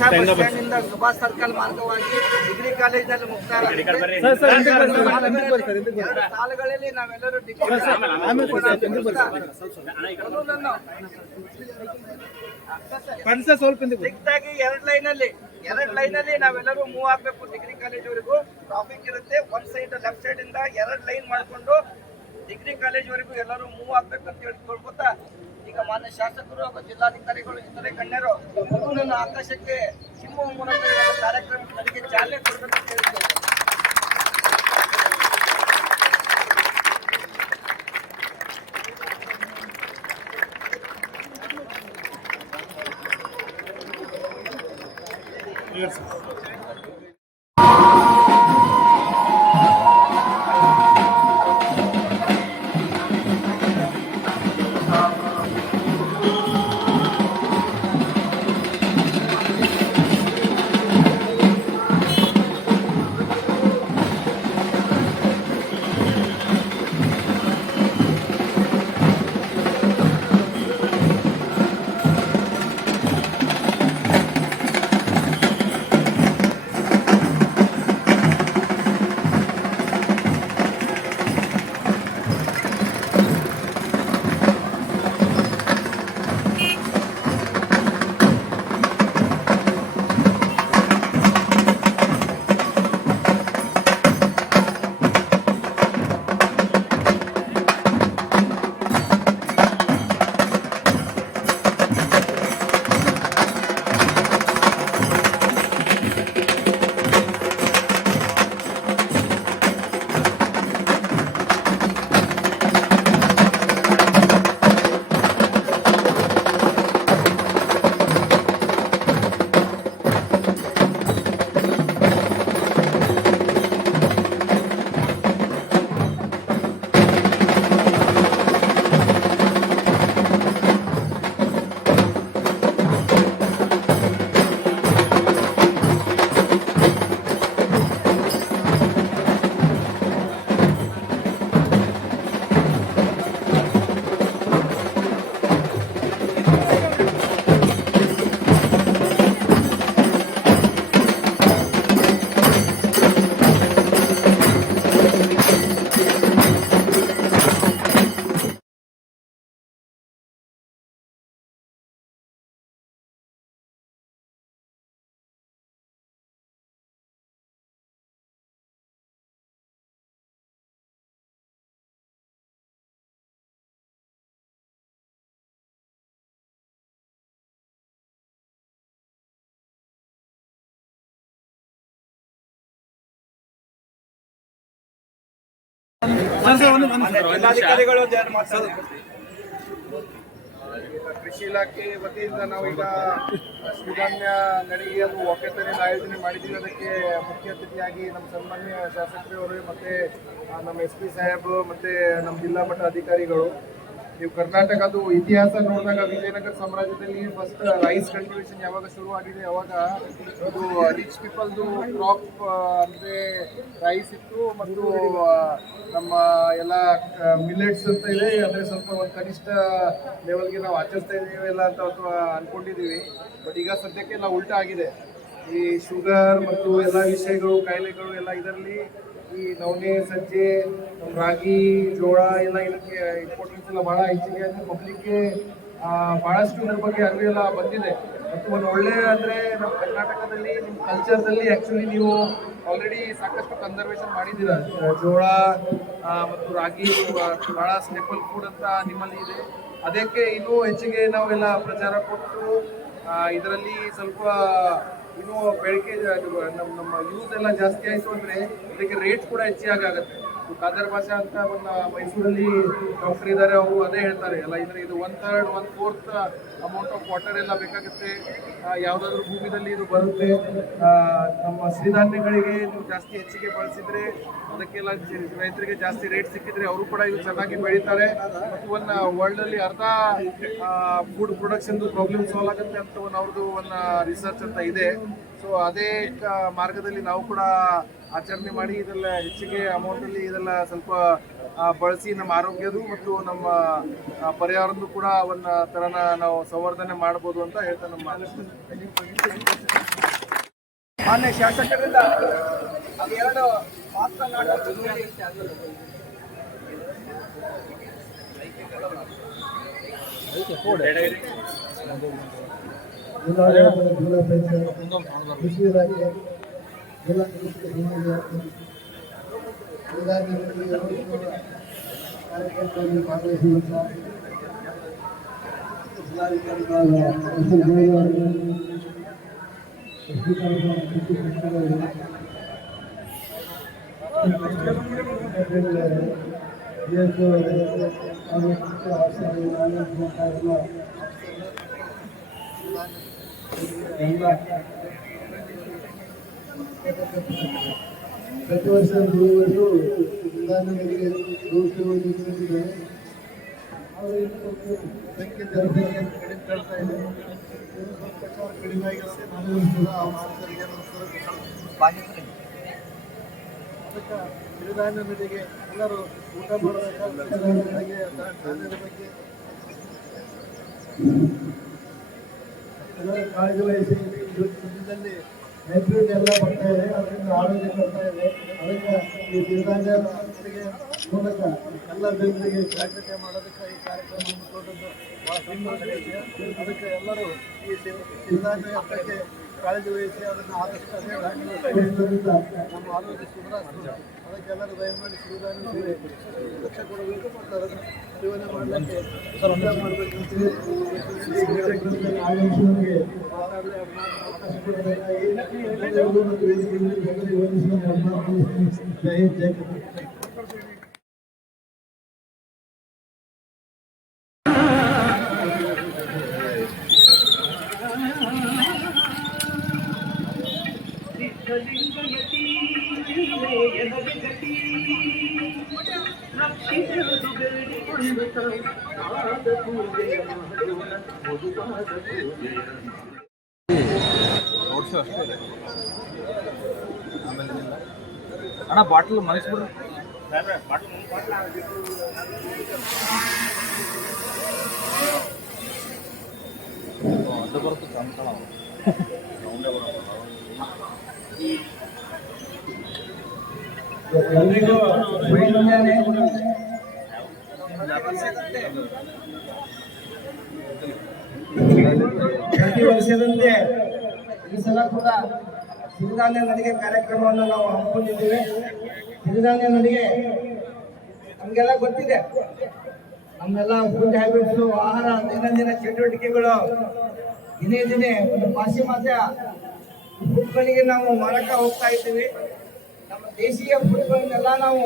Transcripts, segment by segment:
Bus stand Subhash circle ಮಾರ್ಗವಾಗಿ degree ಕಾಲೇಜಿನಲ್ಲಿ ಮುಕ್ತಾಯ ಸಾಲುಗಳಲ್ಲಿ ನಾವೆಲ್ಲರೂ ಸಿಕ್ತಾಗಿ ಎರಡು ಲೈನಲ್ಲಿ ನಾವೆಲ್ಲರೂ ಮೂವ್ ಆಗ್ಬೇಕು. ಡಿಗ್ರಿ ಕಾಲೇಜ್ವರೆಗೂ ಟ್ರಾಫಿಕ್ ಇರುತ್ತೆ. ಒಂದ್ ಸೈಡ್ ಲೆಫ್ಟ್ ಸೈಡ್ ಇಂದ 2 ಲೈನ್ ಮಾಡ್ಕೊಂಡು ಡಿಗ್ರಿ ಕಾಲೇಜ್ವರೆಗೂ ಎಲ್ಲರೂ ಮೂವ್ ಆಗ್ಬೇಕು ಅಂತ ಹೇಳಿ ಕೇಳ್ಕೊತಾ ಈಗ ಮಾನ್ಯ ಶಾಸಕರು ಹಾಗೂ ಜಿಲ್ಲಾಧಿಕಾರಿಗಳು ಇತರೆ ಗಣ್ಯರು ನನ್ನ ಆಕಾಶಕ್ಕೆ ಚಿಮ್ಮುವ ಮೂಲಕ ಕಾರ್ಯಕ್ರಮಗಳಿಗೆ ಚಾಲನೆ ಕೊಡಬೇಕು ಅಂತ ಹೇಳಿದ್ದಾರೆ. ಜಿಲ್ಲಾಧಿಕಾರಿಗಳು ಕೃಷಿ ಇಲಾಖೆ ವತಿಯಿಂದ ನಾವೀಗ ಸಿರಿಧಾನ್ಯ ನಡಿಗೆ ಅದು ಒಕ್ಕತರಿನ ಆಯೋಜನೆ ಮಾಡಿದ್ದೀವಿ. ಅದಕ್ಕೆ ಮುಖ್ಯ ಅತಿಥಿಯಾಗಿ ನಮ್ಮ ಸನ್ಮಾನ್ಯ ಶಾಸಕರವರು ಮತ್ತೆ ನಮ್ಮ SP ಸಾಹೇಬ್ ಮತ್ತೆ ನಮ್ಮ ಜಿಲ್ಲಾ ಮಟ್ಟ ಅಧಿಕಾರಿಗಳು. ನೀವು ಕರ್ನಾಟಕದ್ದು ಇತಿಹಾಸ ನೋಡಿದಾಗ ವಿಜಯನಗರ ಸಾಮ್ರಾಜ್ಯದಲ್ಲಿ ಫಸ್ಟ್ ರೈಸ್ ಕಲ್ಟಿವೇಶನ್ ಯಾವಾಗ ಶುರುವಾಗಿದೆ ಅವಾಗ ಅದು ರಿಚ್ ಪೀಪಲ್ದು ಕ್ರಾಪ್ ಅಂದರೆ ರೈಸ್ ಇತ್ತು ಮತ್ತು ನಮ್ಮ ಎಲ್ಲ ಮಿಲೆಟ್ಸ್ ಅಂತ ಇದೆ. ಅಂದರೆ ಸ್ವಲ್ಪ ಒಂದು ಕನಿಷ್ಠ ಲೆವೆಲ್ಗೆ ನಾವು ಆಚರಿಸ್ತಾ ಇದ್ದೀವಿ ಎಲ್ಲ ಅಂತ ಅಂದ್ಕೊಂಡಿದ್ದೀವಿ. ಬಟ್ ಈಗ ಸದ್ಯಕ್ಕೆ ಎಲ್ಲ ಉಲ್ಟಾ ಆಗಿದೆ. ಈ ಶುಗರ್ ಮತ್ತು ಎಲ್ಲ ವಿಷಯಗಳು ಕಾಯಿಲೆಗಳು ಎಲ್ಲ ಇದರಲ್ಲಿ ಈ ನವಣೆ, ಸಜ್ಜೆ, ರಾಗಿ, ಜೋಳ ಎಲ್ಲ ಇದಕ್ಕೆ ಇಂಪಾರ್ಟೆನ್ಸ್ ಎಲ್ಲ ಭಾಳ ಹೆಚ್ಚಿಗೆ ಅಂದರೆ ಪಬ್ಲಿಕ್ಗೆ ಭಾಳಷ್ಟು ಇದ್ರ ಬಗ್ಗೆ ಅರಿವು ಎಲ್ಲ ಬಂದಿದೆ. ಮತ್ತು ಒಂದು ಒಳ್ಳೆ ಅಂದರೆ ನಮ್ಮ ಕರ್ನಾಟಕದಲ್ಲಿ ನಿಮ್ಮ ಕಲ್ಚರ್ದಲ್ಲಿ ಆ್ಯಕ್ಚುಲಿ ನೀವು ಆಲ್ರೆಡಿ ಸಾಕಷ್ಟು ಕನ್ಸರ್ವೇಷನ್ ಮಾಡಿದ್ದೀರ. ಜೋಳ ಮತ್ತು ರಾಗಿ ಭಾಳ ಸ್ಟೇಪಲ್ ಫುಡ್ ಅಂತ ನಿಮ್ಮಲ್ಲಿ ಇದೆ. ಅದಕ್ಕೆ ಇನ್ನೂ ಹೆಚ್ಚಿಗೆ ನಾವೆಲ್ಲ ಪ್ರಚಾರ ಕೊಟ್ಟು ಇದರಲ್ಲಿ ಸ್ವಲ್ಪ ಇನ್ನೂ ಬೆಳಕೆ ನಮ್ಮ ಯೂಸ್ ಎಲ್ಲ ಜಾಸ್ತಿ ಆಯಿತು ಅಂದರೆ ಇದಕ್ಕೆ ರೇಟ್ ಕೂಡ ಹೆಚ್ಚಾಗಿ ಆಗುತ್ತೆ. ಕಾದರ್ ಭಾಷಾ ಅಂತ ಒಂದು ಮೈಸೂರಲ್ಲಿ ಡಾಕ್ಟರ್ ಇದ್ದಾರೆ, ಅವರು ಅದೇ ಹೇಳ್ತಾರೆ ಎಲ್ಲ ಇದ್ರೆ ಇದು 1/3 1/4 ಅಮೌಂಟ್ ಆಫ್ ವಾಟರ್ ಎಲ್ಲ ಬೇಕಾಗುತ್ತೆ. ಯಾವುದಾದ್ರೂ ಭೂಮಿದಲ್ಲಿ ಇದು ಬರುತ್ತೆ. ನಮ್ಮ ಸಿರಿಧಾನ್ಯಗಳಿಗೆ ನೀವು ಜಾಸ್ತಿ ಹೆಚ್ಚಿಗೆ ಬಳಸಿದರೆ ಅದಕ್ಕೆಲ್ಲ ರೈತರಿಗೆ ಜಾಸ್ತಿ ರೇಟ್ ಸಿಕ್ಕಿದ್ರೆ ಅವರು ಕೂಡ ಇದು ಚೆನ್ನಾಗಿ ಬೆಳೀತಾರೆ. ಮತ್ತು ಒಂದು ವರ್ಲ್ಡಲ್ಲಿ ಅರ್ಧ ಫುಡ್ ಪ್ರೊಡಕ್ಷನ್ದು ಪ್ರಾಬ್ಲಮ್ ಸಾಲ್ವ್ ಆಗುತ್ತೆ ಅಂತ ಅವ್ರದ್ದು ಒಂದು ರಿಸರ್ಚ್ ಅಂತ ಇದೆ. ಸೊ ಅದೇ ಮಾರ್ಗದಲ್ಲಿ ನಾವು ಕೂಡ ಆಚರಣೆ ಮಾಡಿ ಇದೆಲ್ಲ ಹೆಚ್ಚಿಗೆ ಅಮೌಂಟಲ್ಲಿ ಇದೆಲ್ಲ ಸ್ವಲ್ಪ ಬಳಸಿ ನಮ್ಮ ಆರೋಗ್ಯದು ಮತ್ತು ನಮ್ಮ ಪರ್ಯಾವರಣದ್ದು ಕೂಡ ಒಂದು ಥರನ ನಾವು ಸಂವರ್ಧನೆ ಮಾಡ್ಬೋದು ಅಂತ ಹೇಳ್ತಾ ನಮ್ಮ ಮಾನ್ಯ ಶಾಸಕರಿಂದ ಅದೆರಡು ಮಾತನಾಡುವ ಜಿಲ್ಲಾ ಪಂಚಾಯತ್ ಕೃಷಿ ಇಲಾಖೆ ಜಿಲ್ಲಾ ಕಾರ್ಯಕ್ರಮದಲ್ಲಿ ಭಾಗವಹಿಸುವಂತ ಪ್ರತಿ ವರ್ಷ ಗುರುವರು ಪ್ರಧಾನಮಂತ್ರಿಗೆ ಗೋಷ್ಠಿಯನ್ನು ನೀಡಿದ್ದಾರೆ. ಅವರು ಸಂಖ್ಯೆ ಜನಸಂಖ್ಯೆ ಕಡಿಮೆ ಕಾಣ್ತಾ ಇದೆ. ಕಡಿಮೆ ಆಗಿರುತ್ತೆ. ನಾವು ಕೂಡ ಆ ಮಾನಸರಿಗೆ ಅದಕ್ಕೆ ಸಿರಿಧಾನ್ಯ ನದಿಗೆ ಎಲ್ಲರೂ ಊಟ ಮಾಡಬೇಕಾಗಿ ಧಾನ್ಯದ ಬಗ್ಗೆ ಎಲ್ಲರೂ ಕಾಳಜಿ ವಹಿಸಿ ದಿನದಲ್ಲಿ ಹೈಬ್ರಿಡ್ ಎಲ್ಲ ಬರ್ತಾ ಇದೆ. ಅದರಿಂದ ಆರೋಗ್ಯ ಬರ್ತಾ ಇದೆ. ಅದಕ್ಕೆ ಈ ಸಿರಿಧಾನ್ಯ ನದಿಗೆ ಮೂಲಕ ಎಲ್ಲ ಜನರಿಗೆ ಜಾಗೃತಿ ಮಾಡೋದಕ್ಕೆ ಈ ಕಾರ್ಯಕ್ರಮ ಹಮ್ಮಿಕೊಂಡದ್ದು ಬಹಳ ಸಂತೋಷ ಇದೆ. ಅದಕ್ಕೆ ಎಲ್ಲರೂ ಈ ಸಿರಿಧಾನ್ಯ ಹಬ್ಬಕ್ಕೆ ಕಾಳಜಿ ವಹಿಸಿ ಅದನ್ನು ಆದಷ್ಟು ಅದೇ ಧಾನ್ಯಗಳಿಂದ ನಮ್ಮ ಆರೋಗ್ಯ ಸುಧಾರಿಸ್ತದೆ. ಅದಕ್ಕೆ ಎಲ್ಲರೂ ದಯಮಾಡಿ ಸಿರಿಧಾನ್ಯ ಲಕ್ಷ್ಯ ಕೊಡಬೇಕು ಮತ್ತು ಅದನ್ನು ಸೇವನೆ ಮಾಡಲಿಕ್ಕೆ ಮಾಡಬೇಕಂತೇಳಿ ಆಗಮಿಸುವವರಿಗೆ ಮಾತಾಡಲಿ ಅವಕಾಶ ಕೊಡಬೇಕಾಗಿ ಮತ್ತು ವೇದಿಕೆಯಲ್ಲಿ ಜೈ ಹಿಂದ್ ಜೈ ಕರ್ನಾಟಕ. ಅಣ್ಣ ಬಾಟ್ಲ್ ಮನಸ್ಬಿಡ್ರಿ ಅದು ಬರುತ್ತೆ ಕಾಣ್ತಾಳ ಎಲ್ರಿಗೂ ಮುಂಜಾನೆ ಪ್ರತಿ ವರ್ಷದಂತೆ ಈ ಸಲ ಕೂಡ ಸಿರಿಧಾನ್ಯ ನಡಿಗೆ ಕಾರ್ಯಕ್ರಮವನ್ನು ನಾವು ಹಮ್ಮಿಕೊಂಡಿದ್ದೇವೆ. ಸಿರಿಧಾನ್ಯ ನಡಿಗೆ ನಮಗೆಲ್ಲ ಗೊತ್ತಿದೆ. ನಮ್ಮೆಲ್ಲ ಫುಡ್ ಹ್ಯಾಬಿಟ್ಸು, ಆಹಾರ, ದೈನಂದಿನ ಚಟುವಟಿಕೆಗಳು ದಿನೇ ದಿನೇ ಒಂದು ಪಾಶ್ಚಿಮಾತ್ಯ ಫುಡ್ಗಳಿಗೆ ನಾವು ಮಾರಕ ಹೋಗ್ತಾ ಇದ್ದೀವಿ. ನಮ್ಮ ದೇಶೀಯ ಫುಡ್ಗಳನ್ನೆಲ್ಲ ನಾವು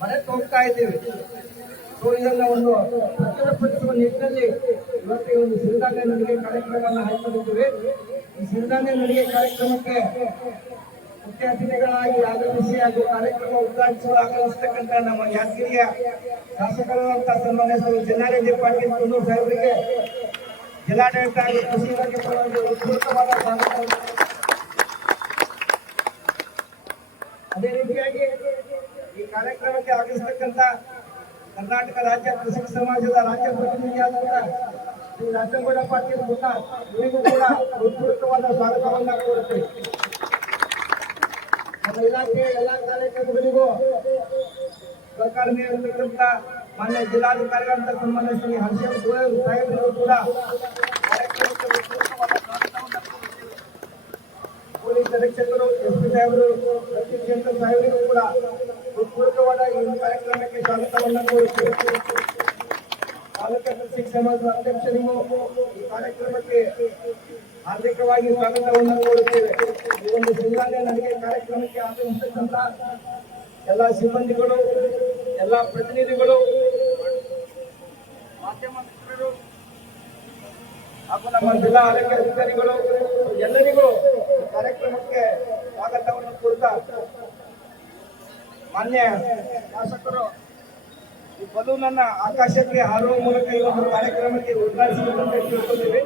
ಮರೆತು ಹೋಗ್ತಾ ಇದ್ದೀವಿ. ಸೊ ಇದನ್ನು ಒಂದು ಪ್ರಚುರಪಡಿಸುವ ನಿಟ್ಟಿನಲ್ಲಿ ಇವತ್ತು ಈ ಒಂದು ಸಿರಿಧಾನ್ಯ ನಡಿಗೆ ಕಾರ್ಯಕ್ರಮವನ್ನು ಹಮ್ಮಿಕೊಂಡಿದ್ದೇವೆ. ಈ ಸಿರಿಧಾನ್ಯ ನಡಿಗೆ ಕಾರ್ಯಕ್ರಮಕ್ಕೆ ಮುಖ್ಯ ಅತಿಥಿಗಳಾಗಿ ಆಗಮಿಸಿ ಹಾಗೂ ಕಾರ್ಯಕ್ರಮ ಉದ್ಘಾಟಿಸಲು ಆಗಮಿಸತಕ್ಕಂಥ ನಮ್ಮ ಯಾದಗಿರಿಯ ಶಾಸಕರಾದಂಥ ಸನ್ಮಾನ್ಯ ಶ್ರೀ ಜನಾರೆಡ್ಡಿ ಪಾಟೀಲ್ ಕುನ್ನೂರು ಸಾಹೇಬರಿಗೆ ಜಿಲ್ಲಾಡಳಿತ ಹಾಗೂ ಕೃಷಿ ಇಲಾಖೆ ಪರವಾಗಿ ಉತ್ಕೃಷ್ಟವಾದ ಸ್ವಾಗತ. ಅದೇ ರೀತಿಯಾಗಿ ಈ ಕಾರ್ಯಕ್ರಮಕ್ಕೆ ಆಗಮಿಸತಕ್ಕಂಥ ಕರ್ನಾಟಕ ರಾಜ್ಯ ಕೃಷಿಕ ಸಮಾಜದ ರಾಜ್ಯ ಪ್ರತಿನಿಧಿಯಾದಂಥ ಶ್ರೀ ರಾಜೇಗೌಡ ಪಾಟೀಲ್ ಮುನ್ನಾರ್ ಇವರಿಗೂ ಕೂಡ ಉತ್ಕೃಷ್ಟವಾದ ಸ್ವಾಗತವನ್ನು ಕೋರುತ್ತೇವೆ. ನಮ್ಮ ಇಲಾಖೆಯ ಎಲ್ಲ ಕಾರ್ಯಕ್ರಮಗಳಿಗೂ ಸರ್ಕಾರ ನೀಡಿರ್ತಕ್ಕಂಥ ಮಾನ್ಯ ಜಿಲ್ಲಾಧಿಕಾರಿಗಳಂತ ಸನ್ಮಾನ್ಯ ಶ್ರೀ ಹರ್ಷೇಶ್ ಗೋಯಲ್ ಸಾಹೇಬರಿಗೂ ಕೂಡ ಕಾರ್ಯಕ್ರಮಕ್ಕೆ ಉತ್ಕೃಷ್ಟವಾದ ಸ್ವಾಗತವನ್ನು ಕೋರುತ್ತೇವೆ. ಪೊಲೀಸ್ ಅಧೀಕ್ಷಕರು, ಎಸ್ಪಿ ಸಾಹೇಬರು, ಕ್ಷೇತ್ರ ಸಾಹೇಬರಿಗೂ ಕೂಡ ಉತ್ಪೂರ್ವಕವಾದ ಈ ಕಾರ್ಯಕ್ರಮಕ್ಕೆ ಸ್ವಾಗತವನ್ನು ಕೋರುತ್ತೇವೆ. ತಾಲೂಕಾ ಕೃಷಿ ಸಮಾಜದ ಅಧ್ಯಕ್ಷರಿಗೂ ಈ ಕಾರ್ಯಕ್ರಮಕ್ಕೆ ಹಾರ್ದಿಕವಾಗಿ ಸ್ವಾಗತವನ್ನು ಕೋರುತ್ತೇವೆ. ಈ ಒಂದು ಸಿರಿಧಾನ್ಯ ನಡಿಗೆ ಕಾರ್ಯಕ್ರಮಕ್ಕೆ ಆಗಮಿಸತಕ್ಕಂಥ ಎಲ್ಲ ಸಿಬ್ಬಂದಿಗಳು, ಎಲ್ಲ ಪ್ರತಿನಿಧಿಗಳು, ಮಾಧ್ಯಮ ಮಿತ್ರರು ಹಾಗೂ ನಮ್ಮ ಜಿಲ್ಲಾ ಆರೋಗ್ಯ ಅಧಿಕಾರಿಗಳು ಎಲ್ಲರಿಗೂ ಕಾರ್ಯಕ್ರಮಕ್ಕೆ ಸ್ವಾಗತವನ್ನು ಕೋರುತ್ತಾ ಮಾನ್ಯ ಶಾಸಕರು ಈ ಬಲೂನನ್ನ ಆಕಾಶಕ್ಕೆ ಹಾರುವ ಮೂಲಕ ಈ ಒಂದು ಕಾರ್ಯಕ್ರಮಕ್ಕೆ ಉದ್ಘಾಟಿಸಬೇಕಂತ ಕೇಳ್ಕೊಳ್ತೀವಿ.